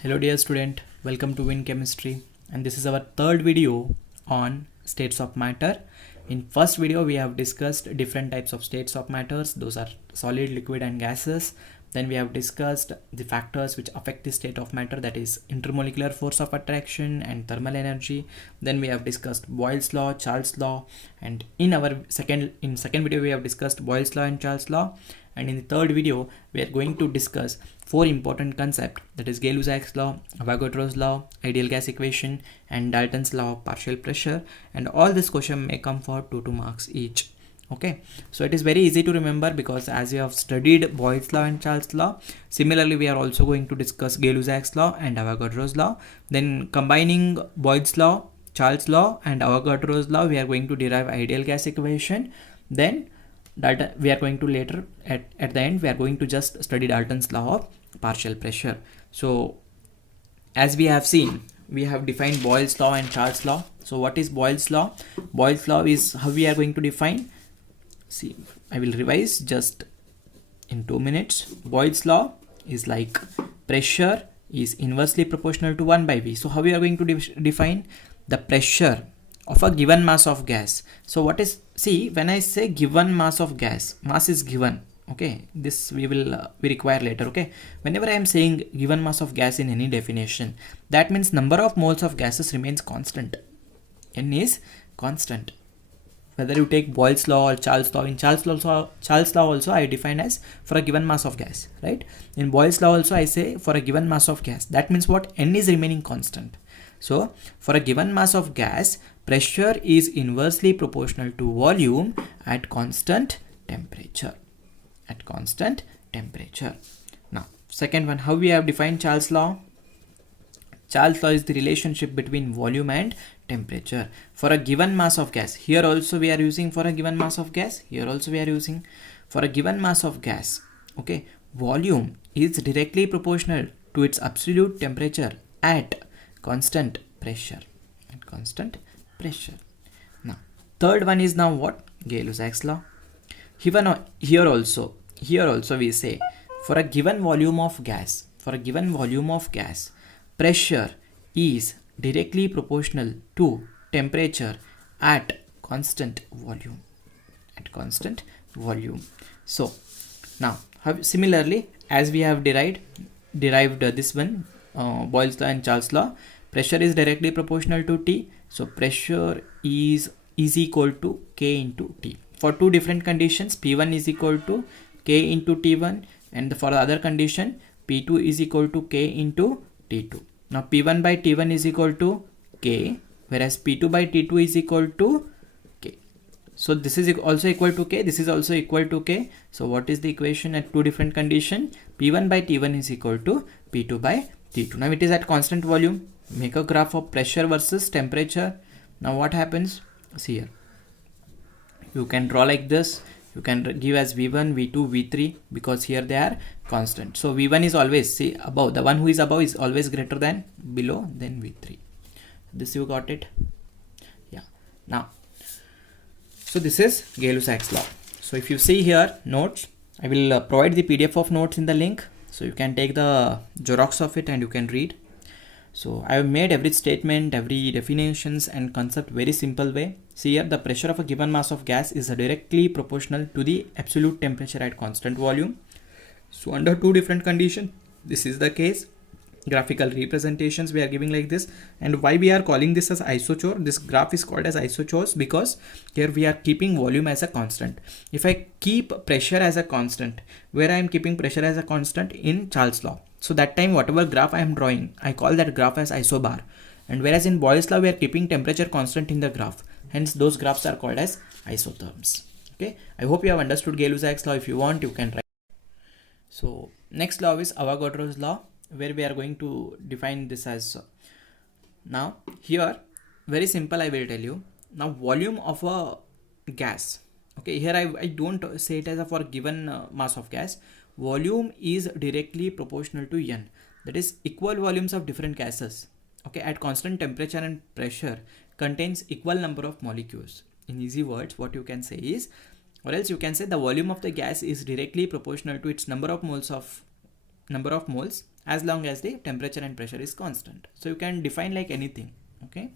Hello dear student, welcome to Win Chemistry, and this is our third video on states of matter. In first video we have discussed different types of states of matters, those are solid, liquid and gases. Then we have discussed the factors which affect the state of matter, that is intermolecular force of attraction and thermal energy. Then we have discussed Boyle's law, Charles law, and in second video we have discussed Boyle's law and Charles law. And in the third video we are going to discuss four important concepts, that is Gay-Lussac's law, Avogadro's law, ideal gas equation and Dalton's law of partial pressure. And all this question may come for 2 marks each. Okay, so it is very easy to remember because as you have studied Boyle's law and Charles law, similarly we are also going to discuss Gay-Lussac's law and Avogadro's law. Then combining Boyle's law, Charles law and Avogadro's law, we are going to derive ideal gas equation. Then that we are going to later at the end we are going to just study Dalton's law of partial pressure. So as we have seen, we have defined Boyle's law and Charles law. So what is Boyle's law? Boyle's law is how we are going to define. See, I will revise just in 2 minutes. Boyle's law is like pressure is inversely proportional to 1 by V. So how we are going to define the pressure of a given mass of gas. So what is, see, when I say given mass of gas, mass is given, okay, this we require later. Okay, whenever I am saying given mass of gas in any definition, that means number of moles of gases remains constant. N is constant, whether you take Boyle's law or Charles law. In Charles law also I define as for a given mass of gas, right? In Boyle's law also I say for a given mass of gas, that means what? N is remaining constant. So for a given mass of gas, pressure is inversely proportional to volume at constant temperature. At constant temperature. Now, second one, how we have defined Charles law? Charles law is the relationship between volume and temperature. For a given mass of gas, here also we are using for a given mass of gas, here also we are using for a given mass of gas. Okay, volume is directly proportional to its absolute temperature at constant pressure. At constant pressure. Now, third one is now what? Gay-Lussac's law. Here also we say for a given volume of gas, pressure is directly proportional to temperature at constant volume. At constant volume. So now, similarly, as we have derived this one, Boyle's law and Charles law, pressure is directly proportional to T. So pressure is equal to K into T. For two different conditions, P1 is equal to K into T1, and for the other condition, P2 is equal to K into T2. Now P1 by T1 is equal to K, whereas P2 by T2 is equal to K. So this is also equal to K, this is also equal to K. So what is the equation at two different conditions? P1 by T1 is equal to P2 by T2. Now it is at constant volume. Make a graph of pressure versus temperature. Now what happens? See here. You can draw like this. You can give as V1, V2, V3 because here they are constant. So V1 is always, see, above. The one who is above is always greater than below, then V3. This you got it? Yeah. Now, so this is Gay-Lussac's law. So if you see here notes, I will provide the PDF of notes in the link. So you can take the Xerox of it and you can read. So I have made every statement, every definitions and concept very simple way. See here, the pressure of a given mass of gas is directly proportional to the absolute temperature at constant volume. So under two different conditions, this is the case. Graphical representations we are giving like this. And why we are calling this as isochore? This graph is called as isochores because here we are keeping volume as a constant. If I keep pressure as a constant, where I am keeping pressure as a constant? In Charles law. So that time whatever graph I am drawing, I call that graph as isobar. And whereas in Boyle's law we are keeping temperature constant in the graph. Hence those graphs are called as isotherms. Okay, I hope you have understood Gay-Lussac's law. If you want, you can write. So next law is Avogadro's law, where we are going to define this as. Now here, very simple, I will tell you. Now volume of a gas. Okay, here I don't say it as a for given mass of gas. Volume is directly proportional to N. That is equal volumes of different gases. Okay, at constant temperature and pressure contains equal number of molecules. In easy words, what you can say is, or else you can say the volume of the gas is directly proportional to its number of moles of number of moles as long as the temperature and pressure is constant. So you can define like anything. Okay.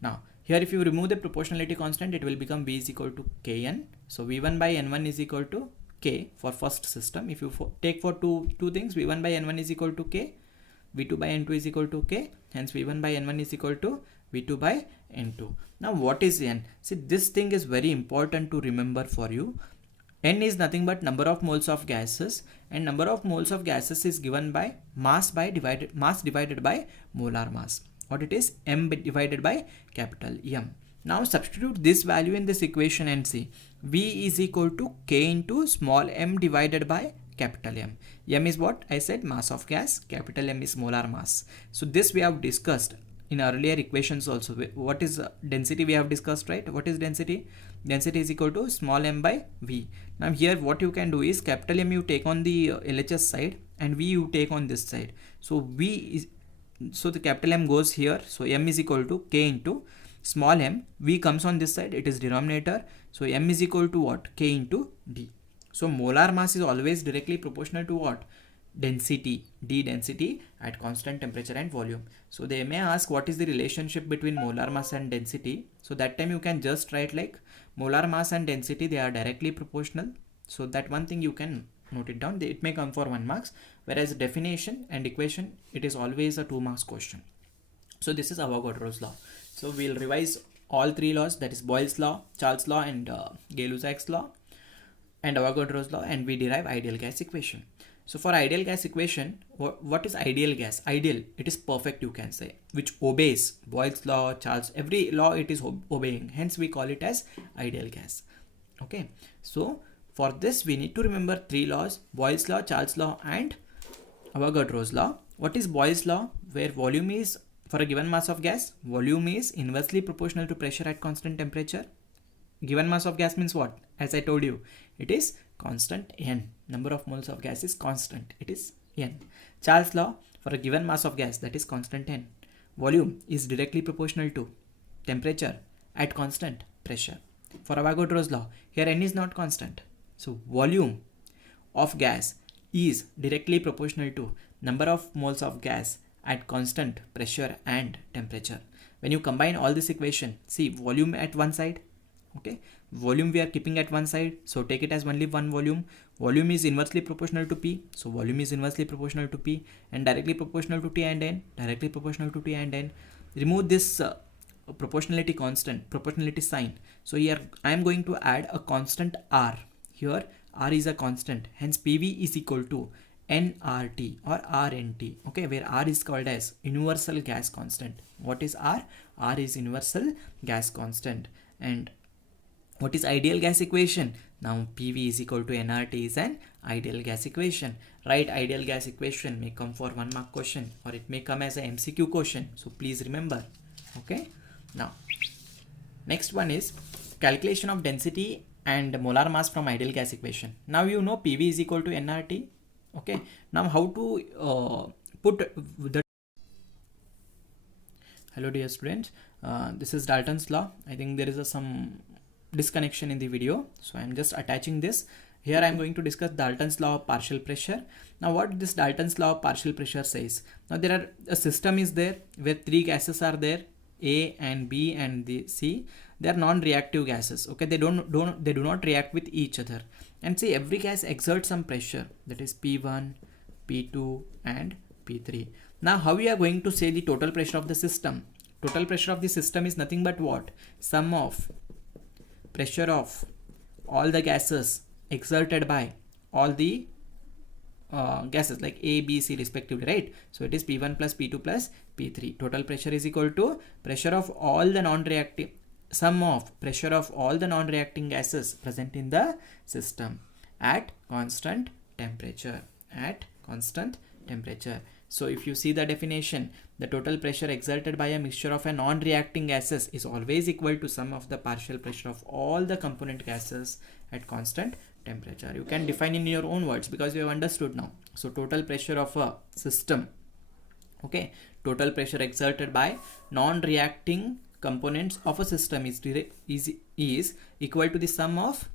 Now here if you remove the proportionality constant, it will become V is equal to Kn. So V1 by N1 is equal to K for first system. If you take for two things, V1 by N1 is equal to K, V2 by N2 is equal to K, hence V1 by N1 is equal to V2 by N2. Now what is N? See, this thing is very important to remember for you. N is nothing but number of moles of gases, and number of moles of gases is given by mass divided by molar mass. What it is? M divided by capital M. Now substitute this value in this equation and see. V is equal to K into small m divided by capital M. M is what? I said mass of gas. Capital M is molar mass. So this we have discussed in earlier equations also. What is density we have discussed, right? What is density? Density is equal to small m by V. Now here what you can do is capital M you take on the LHS side and V you take on this side. So the capital M goes here. So M is equal to K into small m. V comes on this side. It is denominator. So M is equal to what? K into D. So molar mass is always directly proportional to what? Density, D density at constant temperature and volume. So they may ask what is the relationship between molar mass and density. So that time you can just write like molar mass and density, they are directly proportional. So that one thing you can note it down. It may come for 1 marks, whereas definition and equation, it is always a 2 marks question. So this is Avogadro's law. So we'll revise all 3 laws, that is Boyle's law, Charles' law, and Gay-Lussac's law, and Avogadro's law, and we derive ideal gas equation. So for ideal gas equation, what is ideal gas? Ideal, it is perfect, you can say, which obeys Boyle's law, Charles, every law it is obeying. Hence we call it as ideal gas. Okay. So for this we need to remember 3 laws: Boyle's law, Charles' law, and Avogadro's law. What is Boyle's law? Where volume is, for a given mass of gas, volume is inversely proportional to pressure at constant temperature. Given mass of gas means what? As I told you, it is constant N. Number of moles of gas is constant. It is N. Charles' law, for a given mass of gas, that is constant N. Volume is directly proportional to temperature at constant pressure. For Avogadro's law, here N is not constant. So volume of gas is directly proportional to number of moles of gas at constant pressure and temperature. When you combine all this equation, see volume at one side. Okay, volume we are keeping at one side, so take it as only one volume. Volume is inversely proportional to P, so volume is inversely proportional to P, and directly proportional to T and N, directly proportional to T and N. Remove this proportionality constant, proportionality sign. So here I am going to add a constant R. Here R is a constant, hence PV is equal to nRT or RNT. Okay, where R is called as universal gas constant. What is R? R is universal gas constant. And what is ideal gas equation? Now PV is equal to nRT is an ideal gas equation. Right, ideal gas equation may come for 1 mark question, or it may come as a MCQ question. So please remember. Okay. Now next one is calculation of density and molar mass from ideal gas equation. Now you know PV is equal to nRT. Okay. Now how to put the... Hello dear students. This is Dalton's law. I think there is some disconnection in the video, so I'm just attaching this. Here I'm going to discuss Dalton's law of partial pressure. Now what this Dalton's law of partial pressure says? Now there are a system is there where 3 gases are there, A and B and the C. They are non-reactive gases. Okay, they do not react with each other. And see, every gas exerts some pressure, that is P1, P2 and P3. Now how we are going to say the total pressure of the system? Total pressure of the system is nothing but what? Sum of pressure of all the gases exerted by all the gases like A, B, C respectively, right? So it is P1 plus P2 plus P3. Total pressure is equal to pressure of all the non-reactive, sum of pressure of all the non-reacting gases present in the system at constant temperature. At constant temperature. So if you see the definition, the total pressure exerted by a mixture of a non-reacting gases is always equal to sum of the partial pressure of all the component gases at constant temperature. You can define in your own words because you have understood now. So total pressure of a system, okay, total pressure exerted by non-reacting components of a system is equal to the sum of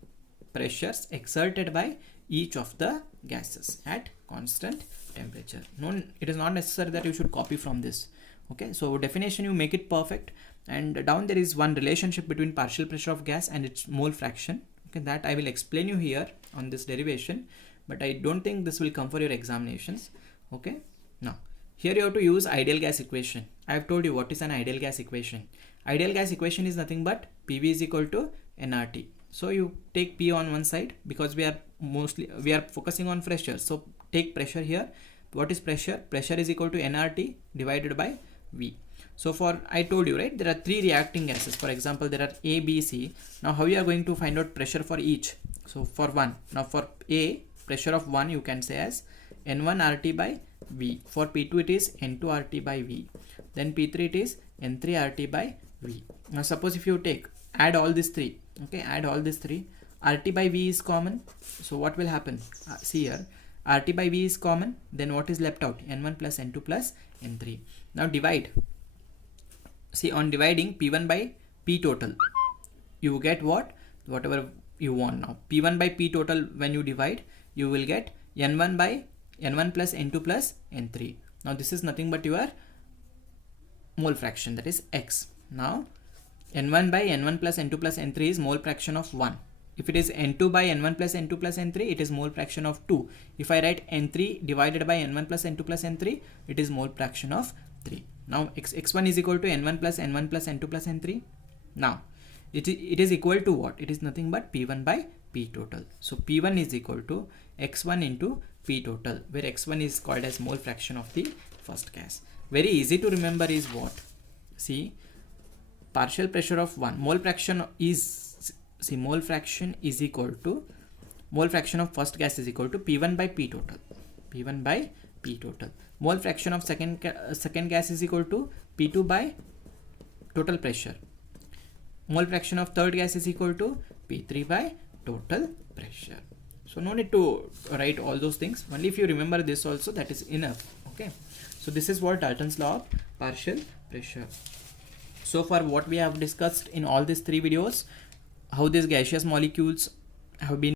pressures exerted by each of the gases at constant temperature. No, it is not necessary that you should copy from this. Okay, so definition, you make it perfect, and down there is one relationship between partial pressure of gas and its mole fraction. Okay, that I will explain you here on this derivation, but I don't think this will come for your examinations. Okay, now here you have to use ideal gas equation. I have told you what is an ideal gas equation. Ideal gas equation is nothing but PV is equal to nRT. So you take P on one side, because we are focusing on pressure. So take pressure here. What is pressure? Pressure is equal to nRT divided by V. So for, I told you, right, there are three reacting gases. For example, there are A, B, C. Now how you are going to find out pressure for each? So for one, now for A, pressure of 1 you can say as N1 RT by V. For P2 it is N2 RT by V. Then P3 it is N3 RT by V. Now suppose if you add all these three, okay, add all these three, RT by V is common. So what will happen? See here, RT by V is common. Then what is left out? N1 plus N2 plus N3. Now divide. See, on dividing P1 by P total, you get what? Whatever you want now. P1 by P total, when you divide, you will get N1 by N1 plus N2 plus N3. Now this is nothing but your mole fraction, that is X. Now N1 by N1 plus N2 plus N3 is mole fraction of 1. If it is N2 by N1 plus N2 plus N3, it is mole fraction of 2. If I write N3 divided by N1 plus N2 plus N3, it is mole fraction of 3. Now X1 is equal to N1 plus N2 plus N3. Now it is equal to what? It is nothing but P1 by P total. So P1 is equal to X1 into P total, where X1 is called as mole fraction of the first gas. Very easy to remember is what? See, partial pressure of 1, mole fraction is, see, mole fraction is equal to, mole fraction of first gas is equal to P1 by P total. P1 by P total. Mole fraction of second gas is equal to P2 by total pressure. Mole fraction of third gas is equal to P3 by total pressure. So no need to write all those things. Only if you remember this also, that is enough. Okay. So this is what Dalton's law of partial pressure. So far what we have discussed in all these three videos, how these gaseous molecules have been